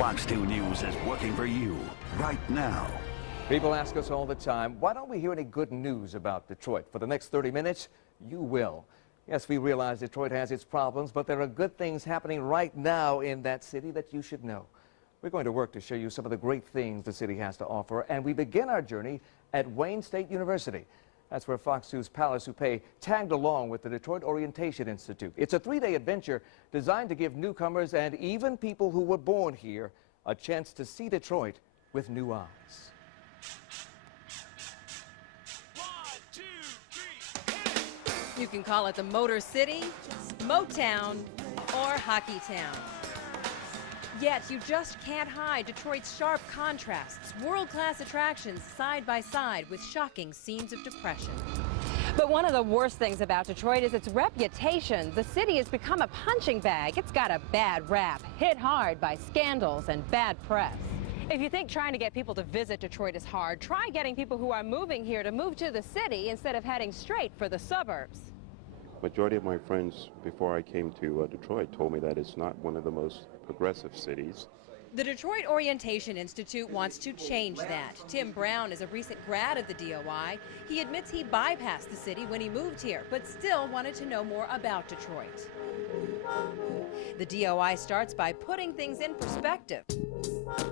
Fox 2 News is working for you right now. People ask us all the time, why don't we hear any good news about Detroit? For the next 30 minutes, you will. Yes, we realize Detroit has its problems, but there are good things happening right now in that city that you should know. We're going to work to show you some of the great things the city has to offer, and we begin our journey at Wayne State University. That's where Fox 2's Palace Soupe tagged along with the Detroit Orientation Institute. It's a three-day adventure designed to give newcomers and even people who were born here a chance to see Detroit with new eyes. 1, 2, 3, You can call it the Motor City, Motown, or Hockey Town. Yet you just can't hide Detroit's sharp contrasts, world-class attractions side by side with shocking scenes of depression. But one of the worst things about Detroit is its reputation. The city has become a punching bag. It's got a bad rap, hit hard by scandals and bad press. If you think trying to get people to visit Detroit is hard, try getting people who are moving here to move to the city instead of heading straight for the suburbs. Majority of my friends before I came to Detroit told me that it's not one of the most progressive cities. The Detroit Orientation Institute wants to change that. Tim Brown is a recent grad of the DOI. He admits he bypassed the city when he moved here, but still wanted to know more about Detroit. The DOI starts by putting things in perspective.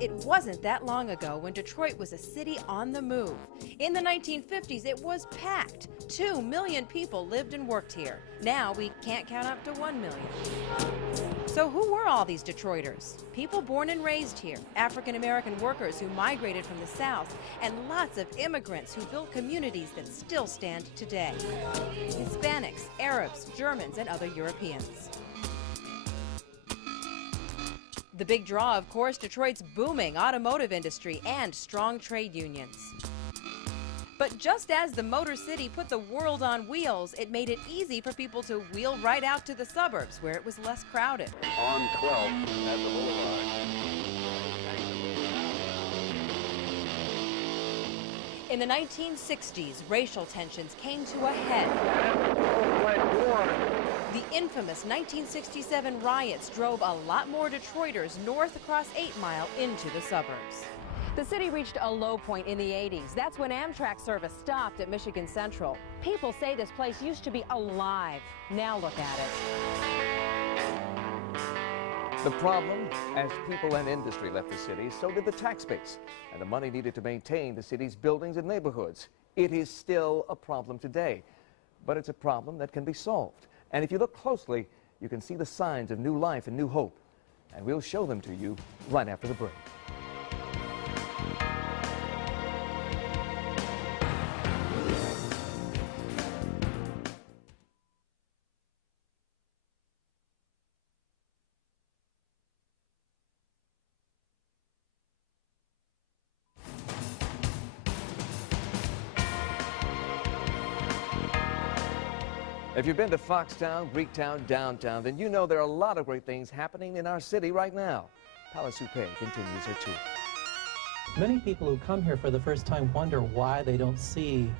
It wasn't that long ago when Detroit was a city on the move. In the 1950s, it was packed. 2 million people lived and worked here. Now we can't count up to 1 million. So who were all these Detroiters? People born and raised here, African-American workers who migrated from the South, and lots of immigrants who built communities that still stand today. Hispanics, Arabs, Germans, and other Europeans. The big draw, of course, Detroit's booming automotive industry and strong trade unions. But just as the Motor City put the world on wheels, it made it easy for people to wheel right out to the suburbs where it was less crowded. On 12 at the Boulevard. In the 1960s, racial tensions came to a head. The infamous 1967 riots drove a lot more Detroiters north across 8 Mile into the suburbs. The city reached a low point in the 80s. That's when Amtrak service stopped at Michigan Central. People say this place used to be alive. Now look at it. The problem, as people and industry left the city, so did the tax base and the money needed to maintain the city's buildings and neighborhoods. It is still a problem today, but it's a problem that can be solved. And if you look closely, you can see the signs of new life and new hope. And we'll show them to you right after the break. If you've been to Foxtown, Greektown, downtown, then you know there are a lot of great things happening in our city right now. Palace Soupe continues her tour. Many people who come here for the first time wonder why they don't see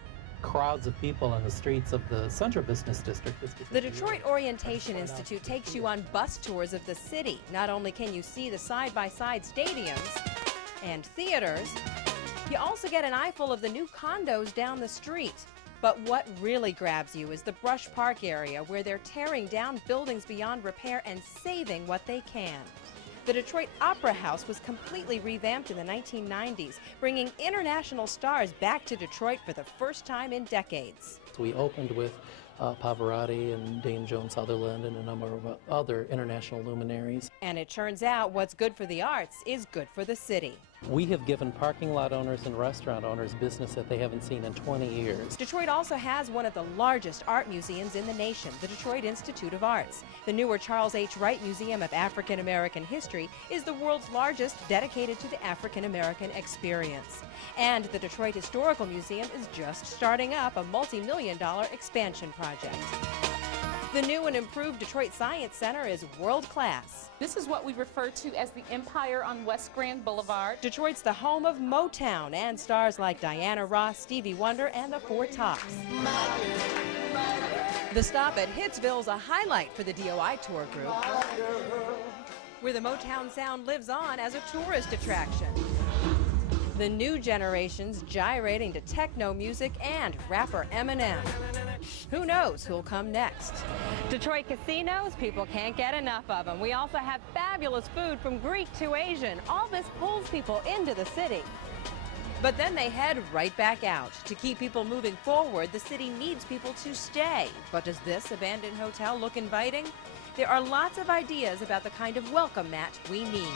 crowds of people on the streets of the Central Business District. The Detroit Orientation Institute takes you on bus tours of the city. Not only can you see the side-by-side stadiums and theaters, you also get an eyeful of the new condos down the street. But what really grabs you is the Brush Park area, where they're tearing down buildings beyond repair and saving what they can. The Detroit Opera House was completely revamped in the 1990s, bringing international stars back to Detroit for the first time in decades. We opened with Pavarotti and Dame Joan Sutherland and a number of other international luminaries. And it turns out what's good for the arts is good for the city. We have given parking lot owners and restaurant owners business that they haven't seen in 20 years. Detroit also has one of the largest art museums in the nation, the Detroit Institute of Arts. The newer Charles H. Wright Museum of African American History is the world's largest dedicated to the African American experience. And the Detroit Historical Museum is just starting up a multi-million-dollar expansion project. The new and improved Detroit Science Center is world-class. This is what we refer to as the Empire on West Grand Boulevard. Detroit's the home of Motown and stars like Diana Ross, Stevie Wonder, and the Four Tops. The stop at Hitsville's a highlight for the DOI tour group. where the Motown sound lives on as a tourist attraction. The new generation's gyrating to techno music and rapper Eminem. Who knows who'll come next? Detroit casinos, people can't get enough of them. We also have fabulous food from Greek to Asian. All this pulls people into the city. But then they head right back out. To keep people moving forward, the city needs people to stay. But does this abandoned hotel look inviting? There are lots of ideas about the kind of welcome mat we need.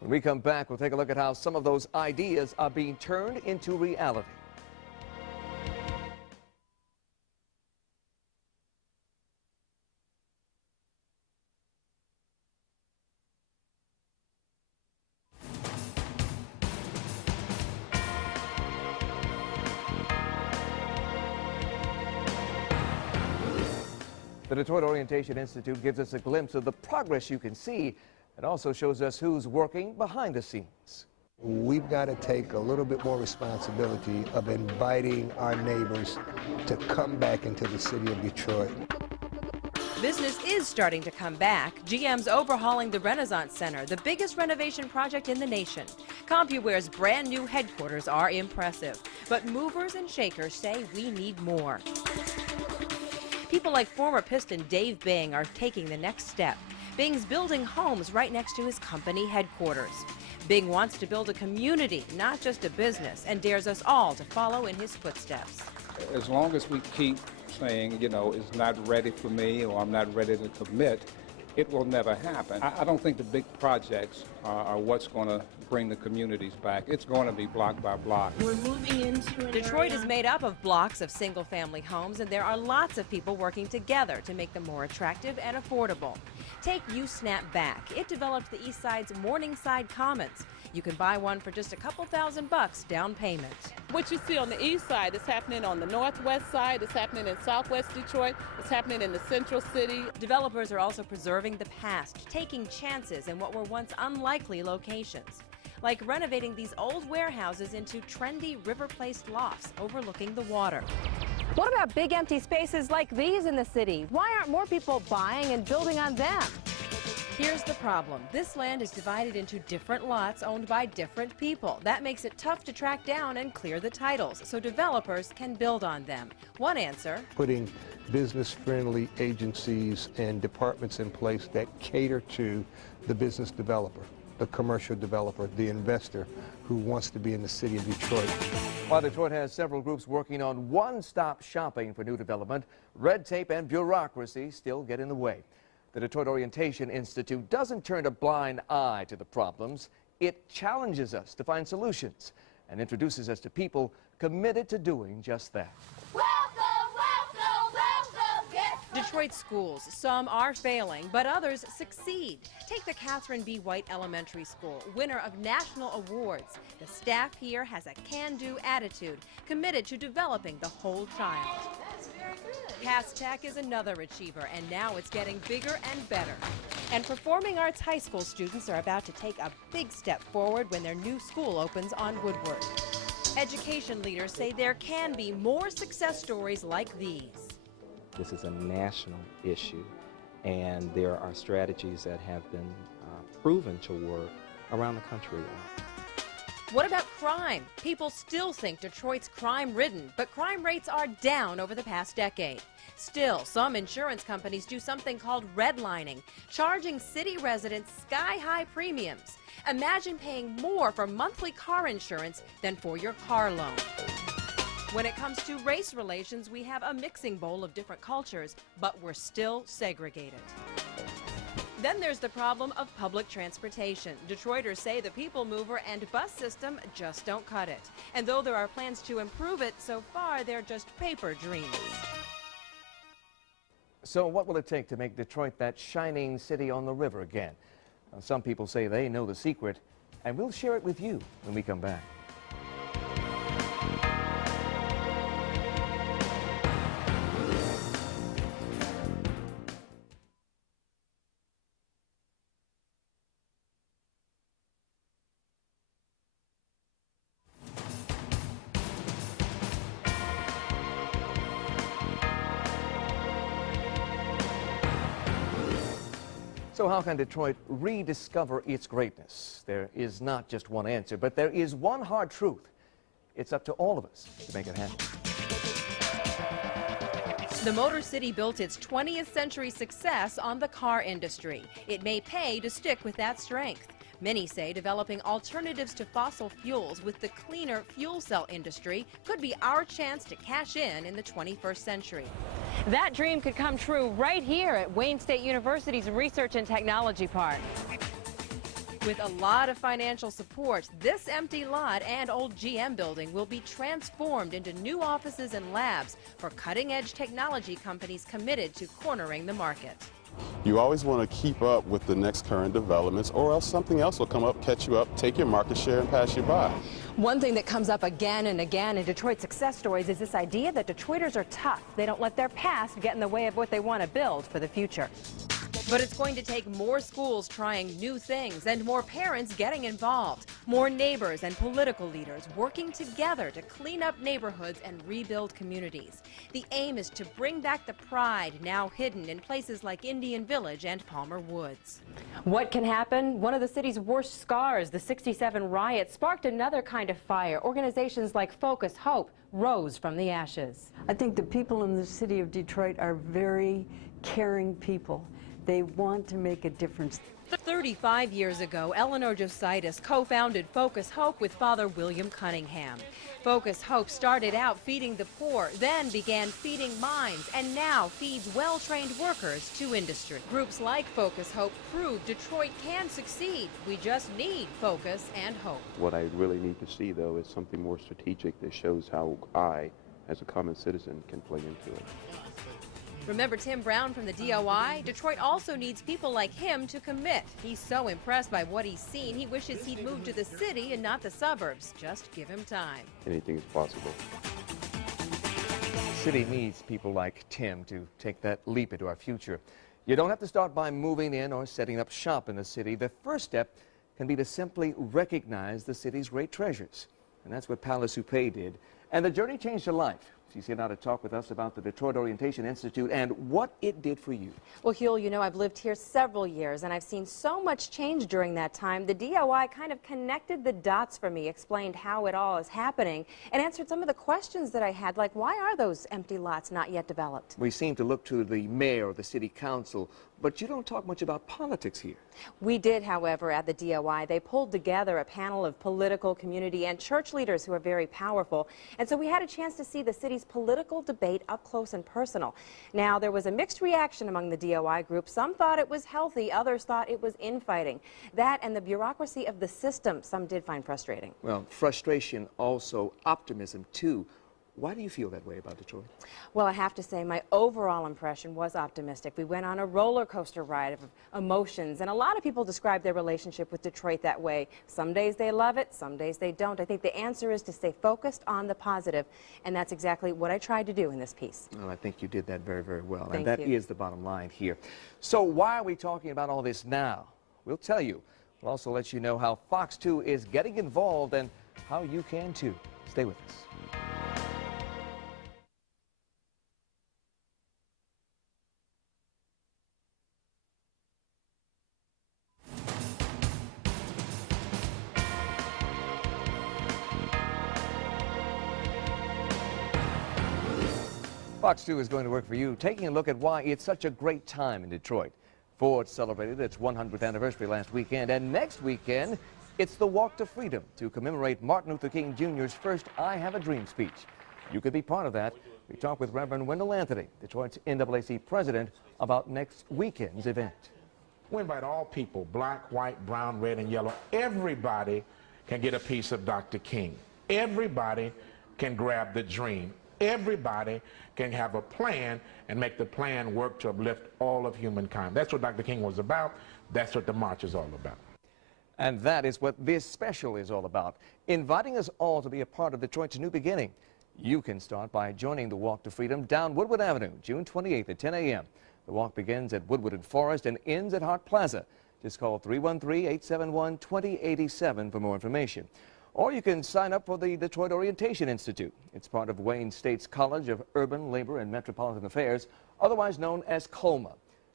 When we come back, we'll take a look at how some of those ideas are being turned into reality. The Detroit Orientation Institute gives us a glimpse of the progress you can see. It also shows us who's working behind the scenes. We've got to take a little bit more responsibility of inviting our neighbors to come back into the city of Detroit. Business is starting to come back. GM's overhauling the Renaissance Center, the biggest renovation project in the nation. CompuWare's brand new headquarters are impressive, but movers and shakers say we need more. People like former Piston Dave Bing are taking the next step. Bing's building homes right next to his company headquarters. Bing wants to build a community, not just a business, and dares us all to follow in his footsteps. As long as we keep saying, you know, it's not ready for me or I'm not ready to commit, it will never happen. I don't think the big projects are what's going to bring the communities back. It's going to be block by block. We're moving into Detroit is made up of blocks of single-family homes, and there are lots of people working together to make them more attractive and affordable. Take USnap Back. It developed the East Side's Morningside Commons. You can buy one for just a couple $1,000 down payment. What you see on the east side is happening on the northwest side, it's happening in southwest Detroit, it's happening in the central city. Developers are also preserving the past, taking chances in what were once unlikely locations, like renovating these old warehouses into trendy river-placed lofts overlooking the water. What about big empty spaces like these in the city? Why aren't more people buying and building on them? Here's the problem. This land is divided into different lots owned by different people. That makes it tough to track down and clear the titles so developers can build on them. One answer: Putting business-friendly agencies and departments in place that cater to the business developer, the commercial developer, the investor who wants to be in the city of Detroit. While Detroit has several groups working on one-stop shopping for new development, red tape and bureaucracy still get in the way. The Detroit Orientation Institute doesn't turn a blind eye to the problems. It challenges us to find solutions and introduces us to people committed to doing just that. Detroit schools, some are failing, but others succeed. Take the Catherine B. White Elementary School, winner of national awards. The staff here has a can-do attitude, committed to developing the whole child. That's very good. Cass Tech is another achiever, and now it's getting bigger and better. And Performing Arts High School students are about to take a big step forward when their new school opens on Woodward. Education leaders say there can be more success stories like these. This is a national issue, and there are strategies that have been proven to work around the country. What about crime? People still think Detroit's crime-ridden, but crime rates are down over the past decade. Still, some insurance companies do something called redlining, charging city residents sky-high premiums. Imagine paying more for monthly car insurance than for your car loan. When it comes to race relations, we have a mixing bowl of different cultures, but we're still segregated. Then there's the problem of public transportation. Detroiters say the people mover and bus system just don't cut it. And though there are plans to improve it, so far they're just paper dreams. So what will it take to make Detroit that shining city on the river again? Now, some people say they know the secret, and we'll share it with you when we come back. So how can Detroit rediscover its greatness? There is not just one answer, but there is one hard truth. It's up to all of us to make it happen. The Motor City built its 20th century success on the car industry. It may pay to stick with that strength. Many say developing alternatives to fossil fuels with the cleaner fuel cell industry could be our chance to cash in the 21st century. That dream could come true right here at Wayne State University's Research and Technology Park. With a lot of financial support, this empty lot and old GM building will be transformed into new offices and labs for cutting-edge technology companies committed to cornering the market. You always want to keep up with the next current developments, or else something else will come up, catch you up, take your market share, and pass you by. One thing that comes up again and again in Detroit success stories is this idea that Detroiters are tough. They don't let their past get in the way of what they want to build for the future. But it's going to take more schools trying new things and more parents getting involved, more neighbors and political leaders working together to clean up neighborhoods and rebuild communities. The aim is to bring back the pride now hidden in places like Indian Village and Palmer Woods. What can happen? One of the city's worst scars, the '67 riot, sparked another kind of fire. Organizations like Focus Hope rose from the ashes. I think the people in the city of Detroit are very caring people. They want to make a difference. 35 years ago, Eleanor Jositis co-founded Focus Hope with Father William Cunningham. Focus Hope started out feeding the poor, then began feeding minds, and now feeds well-trained workers to industry. Groups like Focus Hope prove Detroit can succeed. We just need focus and hope. What I really need to see, though, is something more strategic that shows how I, as a common citizen, can play into it. Remember Tim Brown from the DOI? Detroit also needs people like him to commit. He's so impressed by what he's seen, he wishes he'd moved to the city and not the suburbs. Just give him time. Anything is possible. The city needs people like Tim to take that leap into our future. You don't have to start by moving in or setting up shop in the city. The first step can be to simply recognize the city's great treasures. And that's what Palace Soupe did. And the journey changed her life. She's here now to talk with us about the Detroit Orientation Institute and what it did for you. Well, Huell, you know, I've lived here several years, and I've seen so much change during that time. The DOI kind of connected the dots for me, explained how it all is happening, and answered some of the questions that I had, like why are those empty lots not yet developed? We seem to look to the mayor or the city council, but you don't talk much about politics here. We did, however, at the DOI. They pulled together a panel of political, community, and church leaders who are very powerful. And so we had a chance to see the city's political debate up close and personal. Now, there was a mixed reaction among the DOI group. Some thought it was healthy, others thought it was infighting. That and the bureaucracy of the system, some did find frustrating. Well, frustration, also optimism, too. Why do you feel that way about Detroit? Well, I have to say my overall impression was optimistic. We went on a roller coaster ride of emotions, and a lot of people describe their relationship with Detroit that way. Some days they love it, some days they don't. I think the answer is to stay focused on the positive, and that's exactly what I tried to do in this piece. Well, I think you did that very, very well, Thank and that you. is the bottom line here. So why are we talking about all this now? We'll tell you. We'll also let you know how FOX2 is getting involved and how you can too. Stay with us. FOX2 is going to work for you, taking a look at why it's such a great time in Detroit. Ford celebrated its 100th anniversary last weekend, and next weekend, it's the Walk to Freedom to commemorate Martin Luther King Jr.'s first I Have a Dream speech. You could be part of that. We talked with Reverend Wendell Anthony, Detroit's NAACP president, about next weekend's event. We invite all people, black, white, brown, red, and yellow. Everybody can get a piece of Dr. King. Everybody can grab the dream. Everybody can have a plan and make the plan work to uplift all of humankind. That's what Dr. King was about. That's what the march is all about. And that is what this special is all about, inviting us all to be a part of Detroit's new beginning. You can start by joining the Walk to Freedom down Woodward Avenue, June 28th at 10 a.m. The walk begins at Woodward and Forest and ends at Hart Plaza. Just call 313-871-2087 for more information. Or you can sign up for the Detroit Orientation Institute. It's part of Wayne State's College of Urban, Labor, and Metropolitan Affairs, otherwise known as COLMA.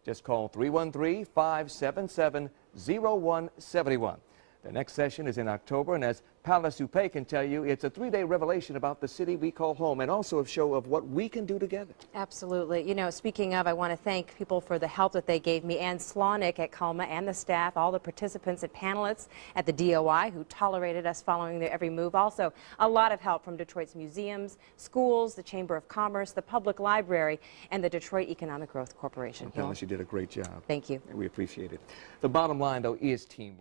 Just call 313-577-0171. The next session is in October, and as Paula Supé can tell you, it's a 3-day revelation about the city we call home and also a show of what we can do together. Absolutely. You know, speaking of, I want to thank people for the help that they gave me, Ann Slonick at Culma and the staff, all the participants and panelists at the DOI who tolerated us following their every move. Also, a lot of help from Detroit's museums, schools, the Chamber of Commerce, the Public Library, and the Detroit Economic Growth Corporation. Paula, you did a great job. Thank you. We appreciate it. The bottom line, though, is teamwork.